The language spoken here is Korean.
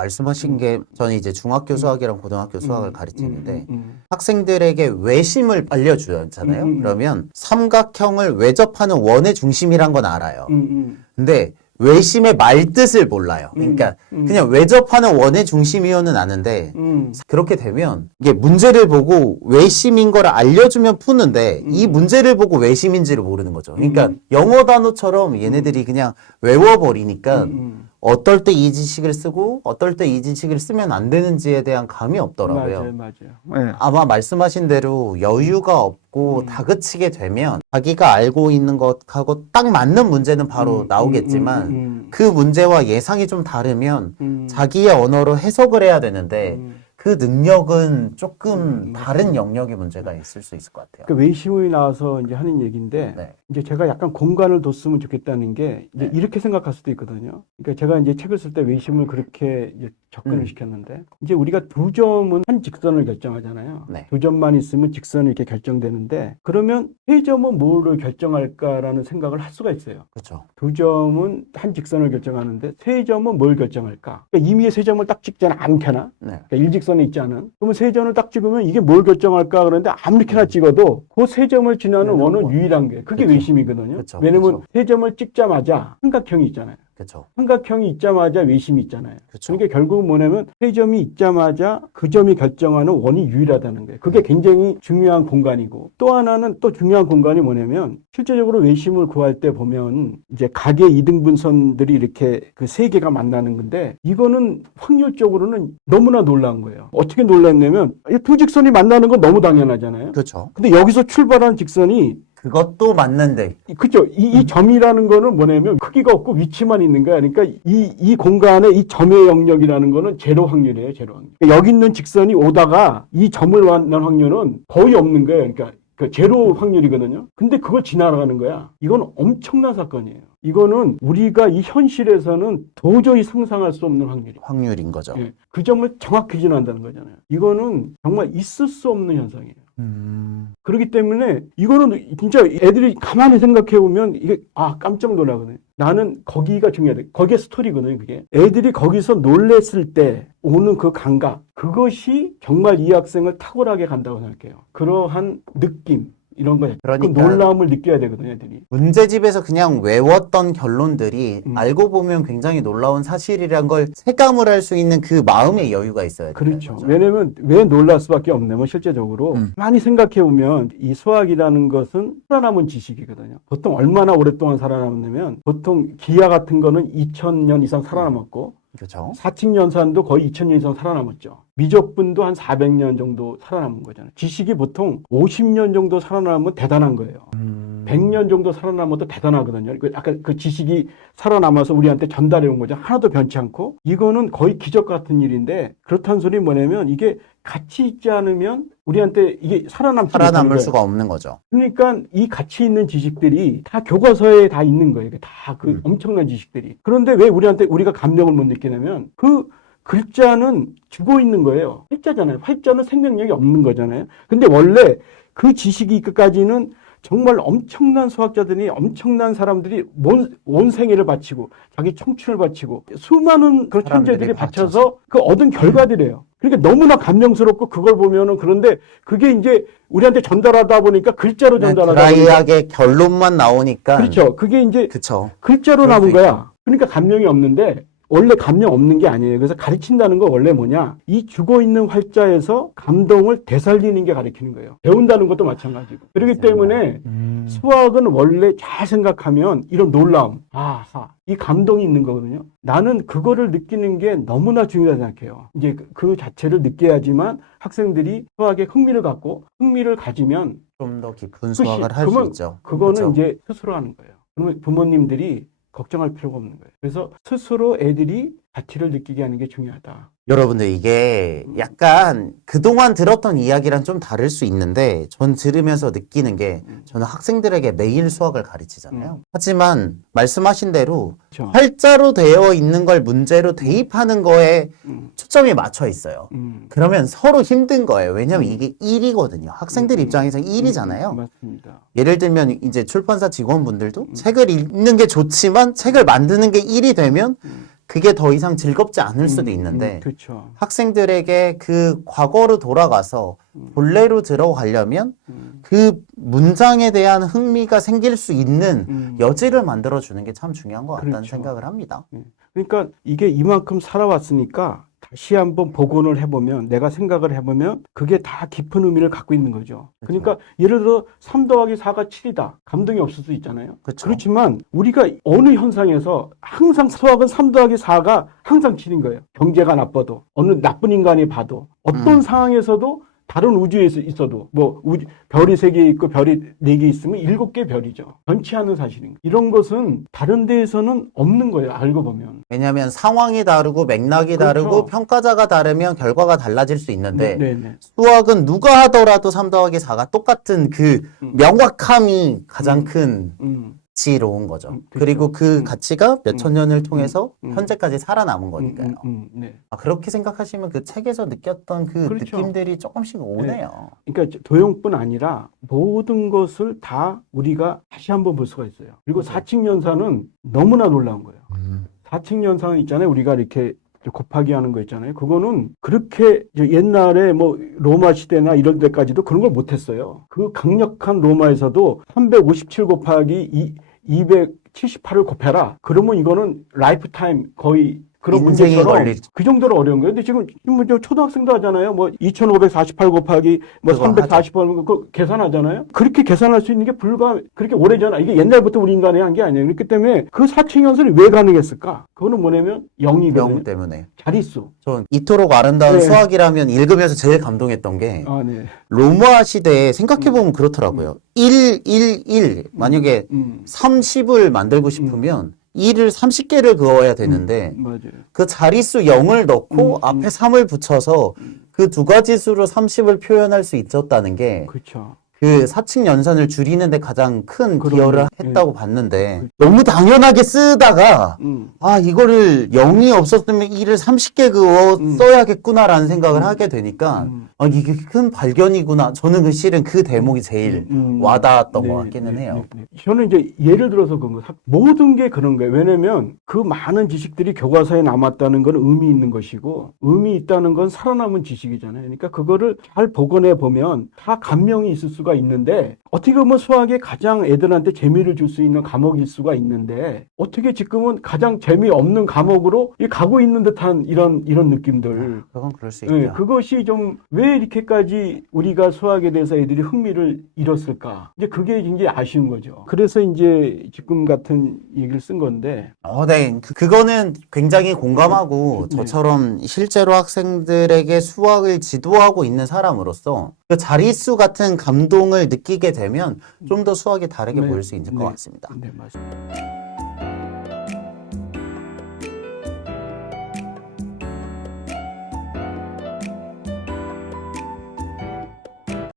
말씀하신 게 저는 이제 중학교 수학이랑 고등학교 수학을 가르치는데 학생들에게 외심을 알려주잖아요. 그러면 삼각형을 외접하는 원의 중심이란 건 알아요. 근데 외심의 말뜻을 몰라요. 그러니까 그냥 외접하는 원의 중심이요는 아는데 그렇게 되면 이게 문제를 보고 외심인 걸 알려주면 푸는데 이 문제를 보고 외심인지를 모르는 거죠. 그러니까 영어 단어처럼 얘네들이 그냥 외워버리니까 어떨 때 이 지식을 쓰고 어떨 때 이 지식을 쓰면 안 되는지에 대한 감이 없더라고요. 맞아요. 네. 아마 말씀하신 대로 여유가 없고 다그치게 되면 자기가 알고 있는 것하고 딱 맞는 문제는 바로 나오겠지만 그 문제와 예상이 좀 다르면 자기의 언어로 해석을 해야 되는데 그 능력은 조금 다른 영역의 문제가 있을 수 있을 것 같아요. 그 외심이 나와서 이제 하는 얘기인데 네. 이제 제가 약간 공간을 뒀으면 좋겠다는 게 이제 이렇게 생각할 수도 있거든요. 그러니까 제가 이제 책을 쓸 때 외심을 그렇게 이제 접근을 시켰는데 이제 우리가 두 점은 한 직선을 결정하잖아요. 네. 두 점만 있으면 직선이 이렇게 결정되는데 그러면 세 점은 뭐를 결정할까라는 생각을 할 수가 있어요. 그렇죠. 두 점은 한 직선을 결정하는데 세 점은 뭘 결정할까? 그러니까 임의의 세 점을 딱 찍잖아. 아무렇게나. 네. 그러니까 일직선에 있지 않은. 그러면 세 점을 딱 찍으면 이게 뭘 결정할까? 그런데 아무렇게나 찍어도 그 세 점을 지나는 원은 유일한 게 그게 그쵸. 외심이거든요. 그쵸. 왜냐면 그쵸. 세 점을 찍자마자 삼각형이 있잖아요. 그렇죠. 삼각형이 있자마자 외심이 있잖아요. 그쵸. 그러니까 결국은 뭐냐면 세 점이 있자마자 그 점이 결정하는 원이 유일하다는 거예요. 그게 굉장히 중요한 공간이고 또 하나는 또 중요한 공간이 뭐냐면 실제적으로 외심을 구할 때 보면 이제 각의 이등분선들이 이렇게 그 세 개가 만나는 건데 이거는 확률적으로는 너무나 놀라운 거예요. 어떻게 놀랐냐면 이 두 직선이 만나는 건 너무 당연하잖아요. 그렇죠. 근데 여기서 출발한 직선이 그것도 맞는데. 그죠. 이 점이라는 거는 뭐냐면 크기가 없고 위치만 있는 거야. 그러니까 이 공간에 이 점의 영역이라는 거는 제로 확률이에요. 제로 확률. 그러니까 여기 있는 직선이 오다가 이 점을 만난 확률은 거의 없는 거예요. 그러니까 그 제로 확률이거든요. 근데 그걸 지나가는 거야. 이건 엄청난 사건이에요. 이거는 우리가 이 현실에서는 도저히 상상할 수 없는 확률인 거죠. 예, 그 점을 정확히 지난다는 거잖아요. 이거는 정말 있을 수 없는 현상이에요. 그렇기 때문에 이거는 진짜 애들이 가만히 생각해 보면 이게 깜짝 놀라거든요. 나는 거기가 중요하다. 거기에 스토리거든요. 그게 애들이 거기서 놀랬을 때 오는 그 감각 그것이 정말 이 학생을 탁월하게 간다고 생각해요. 그러한 느낌 이런 거 그러니까 그 놀라움을 느껴야 되거든요. 애들이. 문제집에서 그냥 외웠던 결론들이 알고 보면 굉장히 놀라운 사실이란 걸 체감을 할 수 있는 그 마음의 여유가 있어야 돼요. 그렇죠. 왜냐면 왜 놀랄 수밖에 없냐면 실제적으로 많이 생각해 보면 이 수학이라는 것은 살아남은 지식이거든요. 보통 얼마나 오랫동안 살아남냐면 보통 기아 같은 거는 2000년 이상 살아남았고 그렇죠. 사칙연산도 거의 2000년 이상 살아남았죠. 미적분도 한 400년 정도 살아남은 거잖아요. 지식이 보통 50년 정도 살아남으면 대단한 거예요. 100년 정도 살아남아도 대단하거든요. 아까 그 지식이 살아남아서 우리한테 전달해 온 거죠. 하나도 변치 않고. 이거는 거의 기적 같은 일인데 그렇다는 소리 뭐냐면 이게 가치 있지 않으면 우리한테 이게 살아남을 수가 없는 거죠. 그러니까 이 가치 있는 지식들이 다 교과서에 다 있는 거예요. 다 그 엄청난 지식들이. 그런데 왜 우리가 감명을 못 느끼냐면 그 글자는 죽어 있는 거예요. 활자잖아요. 활자는 생명력이 없는 거잖아요. 근데 원래 그 지식이 끝까지는 정말 엄청난 수학자들이 엄청난 사람들이 온 생애를 바치고 자기 청춘을 바치고 수많은 그런 천재들이 바쳐서 그 얻은 결과들이에요. 그러니까 너무나 감명스럽고 그걸 보면은 그런데 그게 이제 우리한테 전달하다 보니까 글자로 전달하다 보니까 드라이하게 결론만 나오니까 그렇죠. 그게 이제 그쵸. 글자로 남은 거야. 그러니까 감명이 없는데 원래 감명 없는 게 아니에요. 그래서 가르친다는 거 원래 뭐냐? 이 죽어있는 활자에서 감동을 되살리는 게 가르치는 거예요. 배운다는 것도 마찬가지고. 그렇기 때문에 수학은 원래 잘 생각하면 이런 놀라움, 이 감동이 있는 거거든요. 나는 그거를 느끼는 게 너무나 중요하다고 생각해요. 이제 그 자체를 느껴야지만 학생들이 수학에 흥미를 갖고 흥미를 가지면 좀 더 깊은 수학을 할 수 있죠. 그거는 그쵸? 이제 스스로 하는 거예요. 그러면 부모님들이 걱정할 필요가 없는 거예요. 그래서 스스로 애들이 가치를 느끼게 하는 게 중요하다. 여러분들 이게 약간 그동안 들었던 이야기랑 좀 다를 수 있는데 전 들으면서 느끼는 게 저는 학생들에게 매일 수학을 가르치잖아요. 하지만 말씀하신 대로 그렇죠. 활자로 되어 있는 걸 문제로 대입하는 거에 초점이 맞춰 있어요. 그러면 서로 힘든 거예요. 왜냐면 이게 일이거든요. 학생들 입장에서 일이잖아요. 맞습니다. 예를 들면 이제 출판사 직원분들도 책을 읽는 게 좋지만 책을 만드는 게 일이 되면 그게 더 이상 즐겁지 않을 수도 있는데 그렇죠. 학생들에게 그 과거로 돌아가서 본래로 들어가려면 그 문장에 대한 흥미가 생길 수 있는 여지를 만들어주는 게 참 중요한 것 같다는 그렇죠. 생각을 합니다. 그러니까 이게 이만큼 살아왔으니까 다시 한번 복원을 해보면, 내가 생각을 해보면 그게 다 깊은 의미를 갖고 있는 거죠. 그러니까 예를 들어 3 더하기 4가 7이다. 감동이 없을 수 있잖아요. 그렇죠. 그렇지만 우리가 어느 현상에서 항상 수학은 3 더하기 4가 항상 7인 거예요. 경제가 나빠도, 어느 나쁜 인간이 봐도, 어떤 상황에서도 다른 우주에 있어도, 뭐, 별이 3개 있고 별이 4개 있으면 7개 별이죠. 변치 않는 사실인 거예요. 이런 것은 다른 데에서는 없는 거예요. 알고 보면. 왜냐하면 상황이 다르고 맥락이 그렇죠. 다르고 평가자가 다르면 결과가 달라질 수 있는데 네네. 수학은 누가 하더라도 3 더하기 4가 똑같은 그 명확함이 가장 큰 가치로운 거죠. 그렇죠. 그리고 그 가치가 몇천 년을 통해서 음. 현재까지 살아남은 거니까요. 네. 그렇게 생각하시면 그 책에서 느꼈던 그 그렇죠. 느낌들이 조금씩 오네요. 그러니까 도형뿐 아니라 모든 것을 다 우리가 다시 한번 볼 수가 있어요. 그리고 사칙연산은 너무나 놀라운 거예요. 사칙연산 있잖아요. 우리가 이렇게 곱하기 하는 거 있잖아요. 그거는 그렇게 옛날에 뭐 로마 시대나 이런 데까지도 그런 걸 못했어요. 그 강력한 로마에서도 357 곱하기 278을 곱해라. 그러면 이거는 라이프타임 거의 그런 인생이 문제처럼 걸릴 그 정도로 어려운 거예요. 근데 지금 뭐 초등학생도 하잖아요. 뭐 2548 곱하기 뭐 그거 348 그 계산하잖아요. 그렇게 계산할 수 있는 게 불과 그렇게 오래전 이게 옛날부터 우리 인간이 한 게 아니에요. 그렇기 때문에 그 사칙연산이 왜 가능했을까? 그거는 뭐냐면 0이거든요. 영 때문에. 자릿수. 전 이토록 아름다운 네. 수학이라면 읽으면서 제일 감동했던 게 아, 네. 로마 시대에 생각해보면 그렇더라고요. 1, 1, 1. 만약에 30을 만들고 싶으면 1을 30개를 그어야 되는데 맞아요. 그 자릿수 0을 넣고 앞에 3을 붙여서 그 두 가지 수로 30을 표현할 수 있었다는 게 그렇죠. 그 사칙 연산을 줄이는데 가장 큰 그럼요. 기여를 했다고 봤는데 너무 당연하게 쓰다가 이거를 0이 없었으면 1을 30개 그어 써야겠구나라는 생각을 하게 되니까 이게 큰 발견이구나. 저는 그 실은 그 대목이 제일 와닿았던 것 같기는 해요. 저는 이제 예를 들어서 그런 거 모든 게 그런 거예요. 왜냐면 그 많은 지식들이 교과서에 남았다는 건 의미 있는 것이고 의미 있다는 건 살아남은 지식이잖아요. 그러니까 그거를 잘 복원해 보면 다 감명이 있을 수가 있는데 어떻게 보면 수학에 가장 애들한테 재미를 줄 수 있는 과목일 수가 있는데 어떻게 지금은 가장 재미없는 과목으로 가고 있는 듯한 이런 느낌들. 그건 그럴 수 있죠. 그것이 좀 왜 이렇게까지 우리가 수학에 대해서 애들이 흥미를 잃었을까? 이제 그게 굉장히 아쉬운 거죠. 그래서 이제 지금 같은 얘기를 쓴 건데. 네. 그거는 굉장히 공감하고 저처럼 실제로 학생들에게 수학을 지도하고 있는 사람으로서 그 자릿수 같은 감동을 느끼게 되면 좀 더 수학이 다르게 보일 수 있을 것 같습니다. 네, 맞습니다.